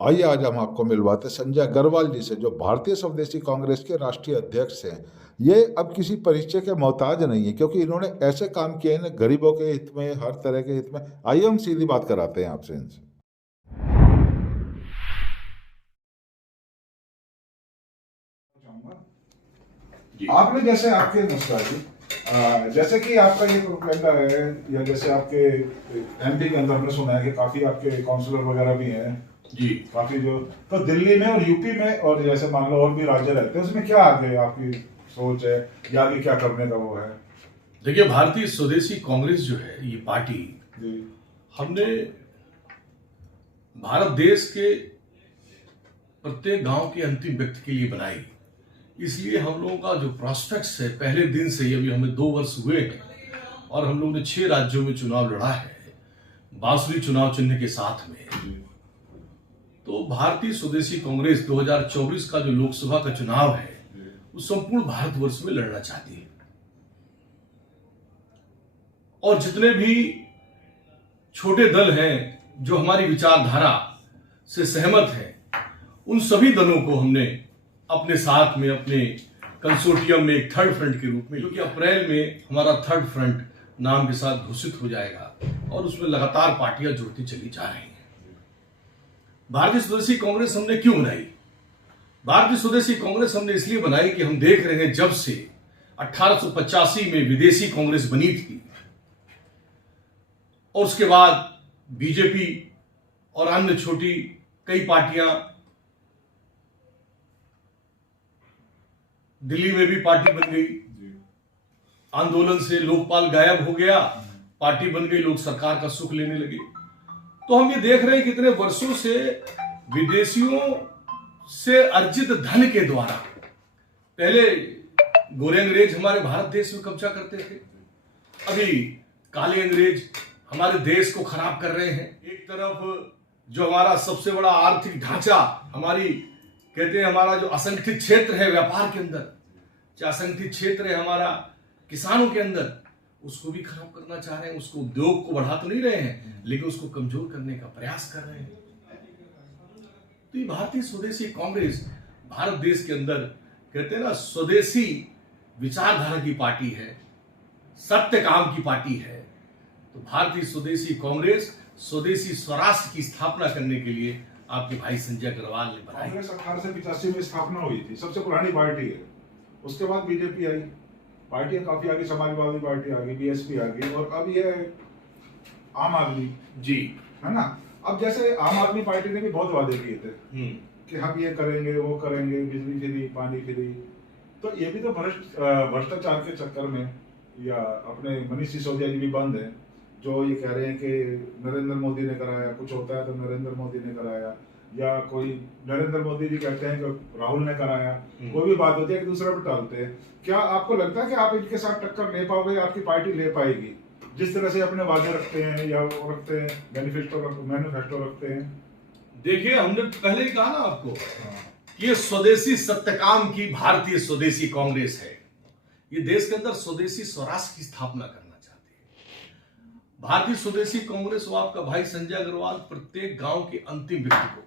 आइए आज हम आपको मिलवाते संजय अग्रवाल जी से, जो भारतीय स्वदेशी कांग्रेस के राष्ट्रीय अध्यक्ष हैं। ये अब किसी परिचय के मोहताज नहीं है, क्योंकि इन्होंने ऐसे काम किए हैं गरीबों के हित में, हर तरह के हित में। आइए हम सीधी बात कराते हैं आपसे इनसे। जी। आपने जैसे आपके नमस्कार जी, जैसे कि आपका ये प्रोपेगेंडा है, या जैसे आपके एमपी के अंदर हमने सुना है कि काफी आपके काउंसलर वगैरह भी हैं जी। काफी, जो तो दिल्ली में और यूपी में और जैसे मान लो और भी राज्य रहते हैं, उसमें क्या आगे आपकी सोच है या आगे क्या करने का वो है? देखिए, भारतीय स्वदेशी कांग्रेस जो है ये पार्टी जी हमने भारत देश के प्रत्येक गांव के अंतिम व्यक्ति के लिए बनाई। इसलिए हम लोगों का जो प्रोस्पेक्ट्स है पहले दिन से ही, अभी हमें 2 वर्ष हुए हैं और हम लोगों ने 6 राज्यों में चुनाव लड़ा है, बांसुरी चुनाव चिन्ह के साथ में। तो भारतीय स्वदेशी कांग्रेस 2024 का जो लोकसभा का चुनाव है वो संपूर्ण भारतवर्ष में लड़ना चाहती है, और जितने भी छोटे दल हैं जो हमारी विचारधारा से सहमत हैं, उन सभी दलों को हमने अपने साथ में, अपने कंसोर्टियम में एक थर्ड फ्रंट के रूप में, जो कि अप्रैल में हमारा थर्ड फ्रंट नाम के साथ घोषित हो जाएगा, और उसमें लगातार पार्टियां जुड़ती चली जा रही हैं। भारतीय स्वदेशी कांग्रेस हमने क्यों बनाई? भारतीय स्वदेशी कांग्रेस हमने इसलिए बनाई कि हम देख रहे हैं, जब से 1885 में विदेशी कांग्रेस बनी थी और उसके बाद बीजेपी और अन्य छोटी कई पार्टियां, दिल्ली में भी पार्टी बन गई, आंदोलन से लोकपाल गायब हो गया, पार्टी बन गई, लोग सरकार का सुख लेने लगे। तो हम ये देख रहे हैं कि इतने वर्षों से विदेशियों से अर्जित धन के द्वारा, पहले गोरे अंग्रेज हमारे भारत देश में कब्जा करते थे, अभी काले अंग्रेज हमारे देश को खराब कर रहे हैं। एक तरफ जो हमारा सबसे बड़ा आर्थिक ढांचा, हमारी कहते हैं हमारा जो असंगठित क्षेत्र है व्यापार के अंदर, चाहे असंगठित क्षेत्र है हमारा किसानों के अंदर, उसको भी खराब करना चाह रहे हैं। उसको उद्योग को बढ़ा तो नहीं रहे हैं, लेकिन उसको कमजोर करने का प्रयास कर रहे हैं। तो ये भारतीय स्वदेशी कांग्रेस भारत देश के अंदर, कहते हैं ना, स्वदेशी विचारधारा की पार्टी है, सत्य काम की पार्टी है। तो भारतीय स्वदेशी कांग्रेस स्वदेशी स्वराष्ट्र की स्थापना करने के लिए आपके भाई संजय अग्रवाल ने बनाई। कांग्रेस 1885 में स्थापना हुई थी, सबसे पुरानी पार्टी है। उसके बाद बीजेपी आई, पार्टियां काफी आगे, समाजवादी पार्टी आ गई, बीएसपी आ गई, और अब ये आम आदमी जी है ना। अब जैसे आम आदमी पार्टी ने भी बहुत वादे किए थे कि हम ये करेंगे, वो करेंगे, बिजली फ्री, पानी फ्री। तो ये भी तो भ्रष्टाचार के चक्कर में, या अपने मनीष सिसोदिया जी भी बंद है, जो ये कह रहे हैं कि नरेंद्र मोदी ने कराया, कुछ होता है तो नरेंद्र मोदी ने कराया, या कोई नरेंद्र मोदी जी कहते हैं कि राहुल ने कराया, कोई भी बात होती है एक दूसरे पर टालते हैं। क्या आपको लगता है कि आप इनके साथ टक्कर ले पाओगे, आपकी पार्टी ले पाएगी, जिस तरह से अपने वादे रखते हैं या वो रखते हैं, मैनिफेस्टो रखते हैं? देखिए, हमने पहले ही कहा ना आपको कि ये स्वदेशी सत्यकाम की भारतीय स्वदेशी कांग्रेस है। ये देश के अंदर स्वदेशी स्वराष्ट्र की स्थापना करना चाहती है। भारतीय स्वदेशी कांग्रेस और आपका भाई संजय अग्रवाल प्रत्येक गांव के अंतिम व्यक्ति को,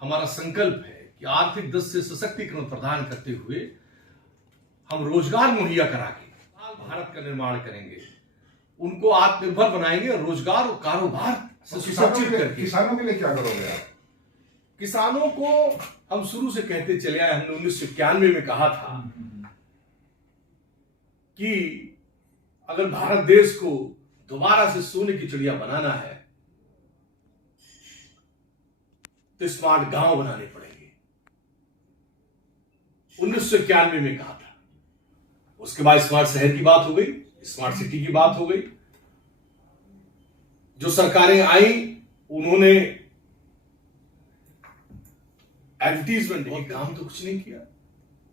हमारा संकल्प है कि आर्थिक दृष्टि से सशक्तिकरण प्रदान करते हुए हम रोजगार मुहैया करा के भारत का निर्माण करेंगे, उनको आत्मनिर्भर बनाएंगे, रोजगार और कारोबार से सुसज्जित करके। किसानों के लिए क्या करोगे आप? किसानों को हम शुरू से कहते चले आए, हमने 1991 में कहा था कि अगर भारत देश को दोबारा से सोने की चिड़िया बनाना है तो स्मार्ट गांव बनाने पड़ेंगे। 1991 में कहा था। उसके बाद स्मार्ट शहर की बात हो गई, स्मार्ट सिटी की बात हो गई। जो सरकारें आई उन्होंने एडवर्टीजमेंट, काम तो कुछ नहीं किया,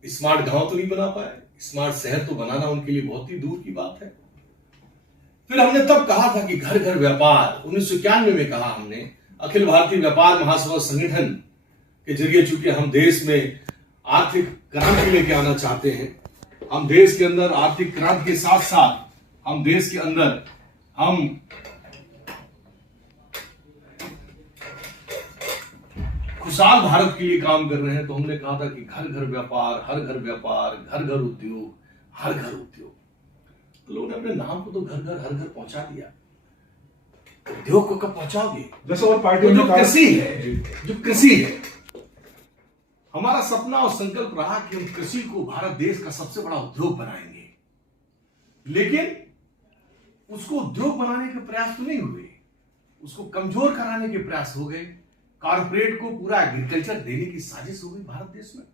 स्मार्ट गांव तो नहीं बना पाए, स्मार्ट शहर तो बनाना उनके लिए बहुत ही दूर की बात है। फिर हमने तब कहा था कि घर घर व्यापार, 1991 में कहा हमने, अखिल भारतीय व्यापार महासभा संगठन के जरिए, चूंकि हम देश में आर्थिक क्रांति लेके आना चाहते हैं, हम देश के अंदर आर्थिक क्रांति के साथ साथ हम देश के अंदर हम खुशहाल भारत के लिए काम कर रहे हैं, तो हमने कहा था कि घर घर व्यापार, हर घर व्यापार, घर घर उद्योग, हर घर उद्योग। तो लोगों ने अपने नाम को तो घर घर हर घर पहुंचा दिया, उद्योग को कब पहुंचाओगे? जैसे और पार्टी जो ने कहा- कृषि है, जो कृषि है, हमारा सपना और संकल्प रहा कि हम कृषि को भारत देश का सबसे बड़ा उद्योग बनाएंगे, लेकिन उसको उद्योग बनाने के प्रयास तो नहीं हुए, उसको कमजोर कराने के प्रयास हो गए। कॉर्पोरेट को पूरा एग्रीकल्चर देने की साजिश हो गई भारत देश में।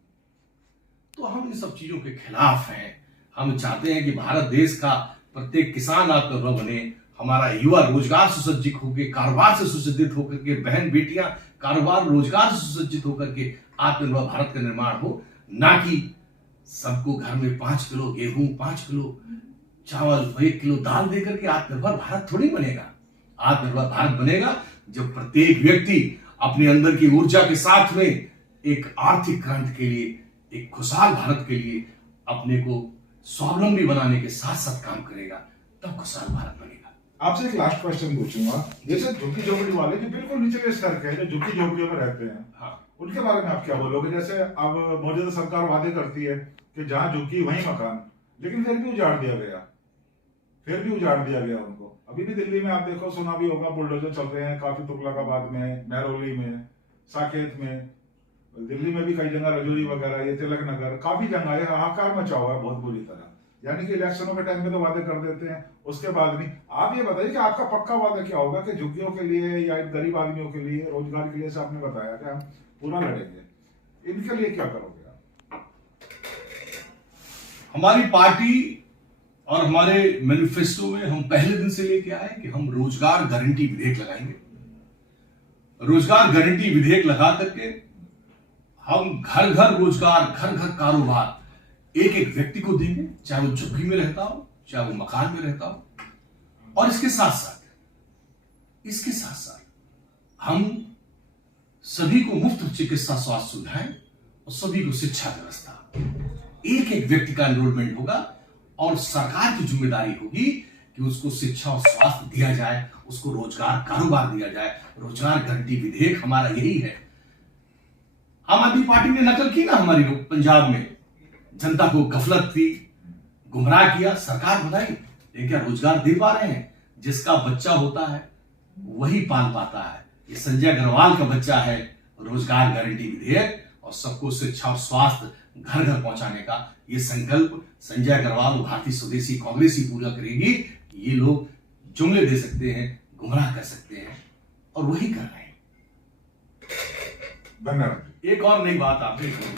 तो हम इन सब चीजों के खिलाफ हैं। हम चाहते हैं कि भारत देश का प्रत्येक किसान आत्मनिर्भर बने, हमारा युवा रोजगार सुसज्जित होकर, कारोबार से सुसज्जित होकर के, बहन बेटियां कारोबार रोजगार से सुसज्जित होकर के आत्मनिर्भर भारत का निर्माण हो, ना कि सबको घर में 5 किलो गेहूं, 5 किलो चावल, 1 किलो दाल देकर के आत्मनिर्भर भारत थोड़ी बनेगा। आत्मनिर्भर भारत बनेगा जब प्रत्येक व्यक्ति अपने अंदर की ऊर्जा के साथ में एक आर्थिक क्रांति के लिए, एक खुशहाल भारत के लिए अपने को स्वावलंबी बनाने के साथ साथ काम करेगा, तब खुशहाल भारत बनेगा। आपसे एक लास्ट क्वेश्चन पूछूंगा। जैसे झुग्गी झोपड़ी वाले जो बिल्कुल निचले स्तर के हैं, जो झुग्गी झोपड़ियों में रहते हैं, हाँ, उनके बारे में आप क्या बोलोगे? जैसे अब मौजूदा सरकार वादे करती है कि जहां झुग्गी वहीं मकान, लेकिन फिर भी उजाड़ दिया गया उनको। अभी भी दिल्ली में आप देखो, सुना भी होगा, बुलडोजर चल रहे हैं काफी, तुगलकाबाद में, महरौली में, साकेत में, दिल्ली में भी कई जगह, रजौरी वगैरह, ये तिलक नगर, काफी जगह है, हाहाकार मचा हुआ है बहुत बुरी तरह। यानी कि इलेक्शनों के टाइम पे तो वादे कर देते हैं, उसके बाद नहीं। आप ये बताइए कि आपका पक्का वादा क्या होगा कि झुग्गियों के लिए या गरीब आदमियों के लिए, रोजगार के लिए, से आपने बताया कि हम पूरा लड़ेंगे, इनके लिए क्या करोगे आप? हमारी पार्टी और हमारे मैनिफेस्टो में हम पहले दिन से लेके आए कि हम रोजगार गारंटी विधेयक लगाएंगे। रोजगार गारंटी विधेयक लगा करके हम घर घर रोजगार, घर घर कारोबार एक एक व्यक्ति को देंगे, चाहे वो झुग्गी में रहता हो, चाहे वो मकान में रहता हो। और इसके साथ साथ हम सभी को मुफ्त चिकित्सा स्वास्थ्य सुविधाएं और सभी को शिक्षा व्यवस्था, एक एक व्यक्ति का एनरोलमेंट होगा और सरकार की जिम्मेदारी होगी कि उसको शिक्षा और स्वास्थ्य दिया जाए, उसको रोजगार कारोबार दिया जाए। रोजगार गारंटी विधेयक हमारा यही है। आम आदमी पार्टी ने नकल की ना हमारी, लोग पंजाब में जनता को गफलत थी, गुमराह किया, सरकार बताई, ये क्या रोजगार दे पा रहे हैं? जिसका बच्चा होता है वही पाल पाता है। ये संजय अग्रवाल का बच्चा है रोजगार गारंटी विधेयक, और सबको शिक्षा और स्वास्थ्य घर घर पहुंचाने का ये संकल्प संजय अग्रवाल और भारतीय स्वदेशी कांग्रेस ही पूरा करेगी। ये लोग जुमले दे सकते हैं, गुमराह कर सकते हैं, और वही कर रहे हैं। धन्यवाद। एक और नई बात आपने सुनी,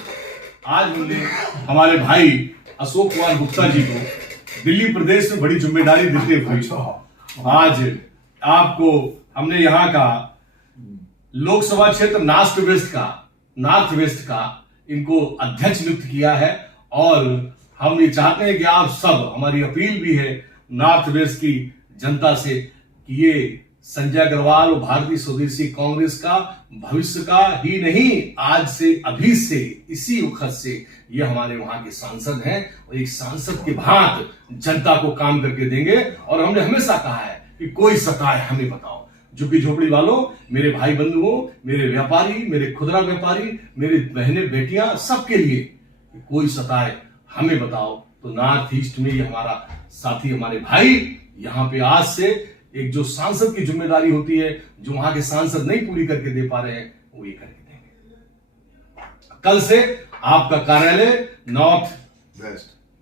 आज हमने हमारे भाई अशोक कुमार गुप्ता जी को दिल्ली प्रदेश में बड़ी जिम्मेदारी देते हुए आज आपको हमने यहाँ का लोकसभा क्षेत्र नॉर्थ वेस्ट का इनको अध्यक्ष नियुक्त किया है। और हम ये चाहते हैं कि आप सब, हमारी अपील भी है नॉर्थ वेस्ट की जनता से कि ये संजय अग्रवाल और भारतीय स्वदेशी कांग्रेस का भविष्य का ही नहीं, आज से, अभी से, इसी वक्त से ये हमारे वहां के सांसद हैं, और एक सांसद के भांत जनता को काम करके देंगे। और हमने हमेशा कहा है कि कोई सताए हमें बताओ। झुग्गी झोपड़ी वालों, मेरे भाई बंधुओं, मेरे व्यापारी, मेरे खुदरा व्यापारी, मेरी बहनें बेटियां, सबके लिए कोई सताए हमें बताओ। तो नॉर्थ ईस्ट में ये हमारा साथी, हमारे भाई यहाँ पे आज से एक जो सांसद की जिम्मेदारी होती है, जो वहां के सांसद नहीं पूरी करके दे पा रहे हैं, वो ये करके देंगे। कल से आपका कार्यालय नॉर्थ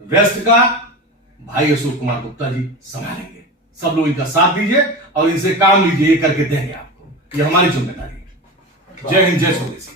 वेस्ट का भाई अशोक कुमार गुप्ता जी संभालेंगे। सब लोग इनका साथ दीजिए और इनसे काम लीजिए, ये करके देंगे आपको। ये हमारी जिम्मेदारी है। जय हिंद, जय स्वदेशी।